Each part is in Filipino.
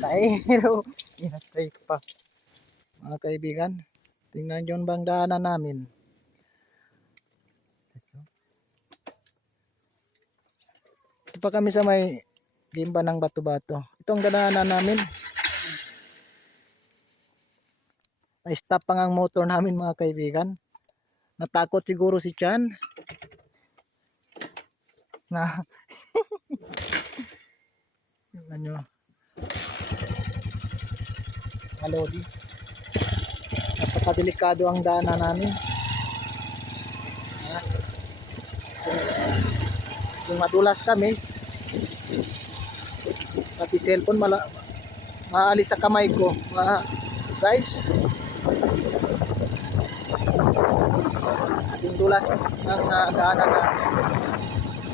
Pero, inatay pa. Mga kaibigan, tingnan yun bang daanan namin. Ito pa kami sa may gimba ng Bato-Bato. Ito ang daanan namin. Na-stop pa ang motor namin mga kaibigan. Natakot siguro si Chan. Na ano Lodi. Napakadelikado ang daanan namin. Kung madulas kami, pati cellphone maalis sa kamay ko. Guys, yung dulas ng daanan na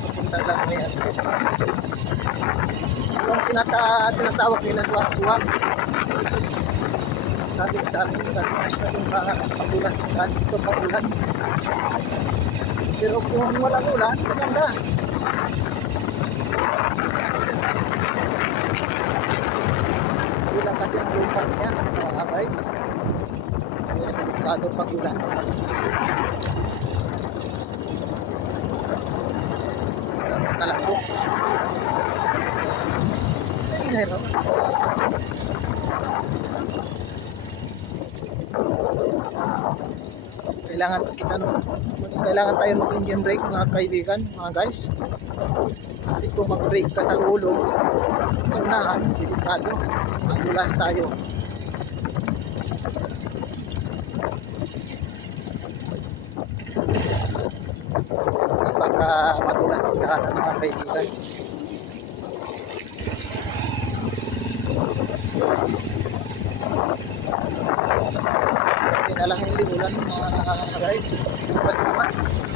papuntang lang na yan. Yung tinatawag nila swak-swak. Sabi sa amin kasi nasyadong padulas ng daan dito pag-ulan. Pero kung walang ulan, maganda. Ulan kasi ang lupa niya, guys. Kaya delikado pag-ulan. Kalako. Ay, no? Kailangan tayo mag-engine brake mga kaibigan, mga guys. Kasi kung mag-brake ka sa ulo, sa unahan, delikado. Madulas tayo. Kapag madulas ang daanan mga kaibigan. Lang hindi ulan mga guys. Kasi naman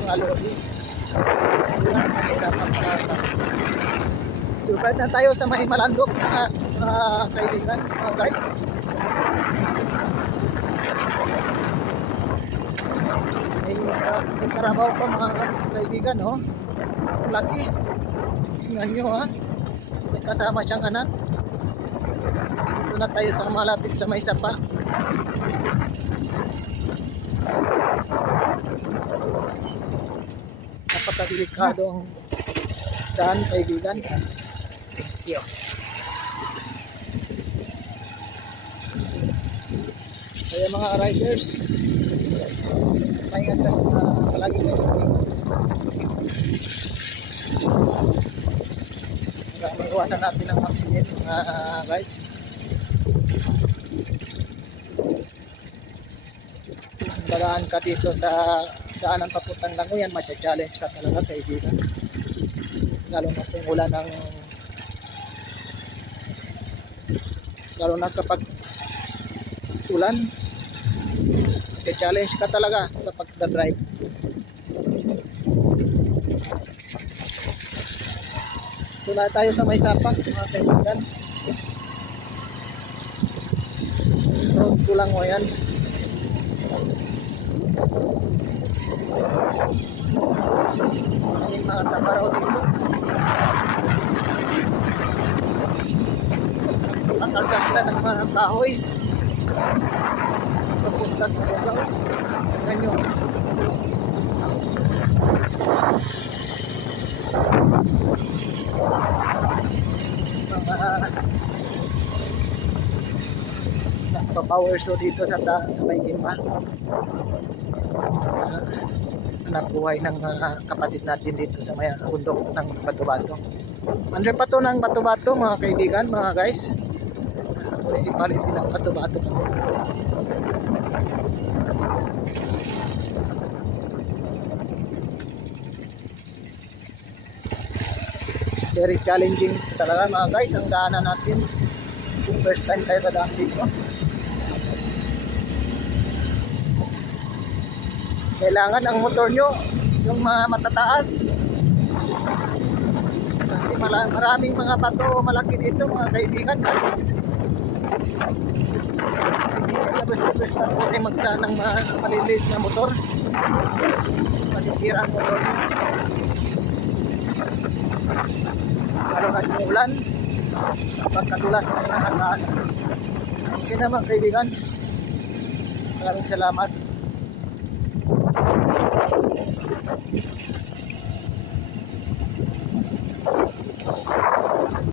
mga lodi. Ulan, mahirapan pa. Survive na tayo sa may malandok mga kaibigan, mga guys. May karabaw pa mga kaibigan, no? Ang laki. Tingnan nyo ha. May kasama siyang anak. Dito na tayo sa malapit sa may sapa. Napakadelikado ang daan kaibigan. Thank you. Kaya mga riders, maingat tayo palagi kayo. Para maiwasan natin ang accident guys. Dadaan ka dito sa daanan papuntang Langoyan, matcha-challenge ka talaga kaibigan. Lalo na kapag ulan, matcha-challenge ka talaga sa pagdadrive. Ito na tayo sa may sapa mga kaibigan. Road ko lang mo yan. Yung mga tabaraw dito. Tatalga sila ng mga kahoy. Papunta sa lugaw. Ganyan. Mga power show dito sa may gimba. Anak buhay ng kapatid natin dito sa may bundok ng Bato-Bato. Under pa to ng Bato-Bato mga kaibigan, mga guys. Municipality ng Bato-Bato. Very challenging talaga mga guys ang daanan natin. First time tayo dadaan dito. Kailangan ang motor nyo yung mga matataas kasi maraming mga bato malaki dito mga kaibigan guys. Hindi na basta pwede magdaan ng maliliit na motor, masisira ang motor nyo lalo na yung ulan. pagkadulas ng hinahataan. Okay naman kaibigan. Maraming salamat.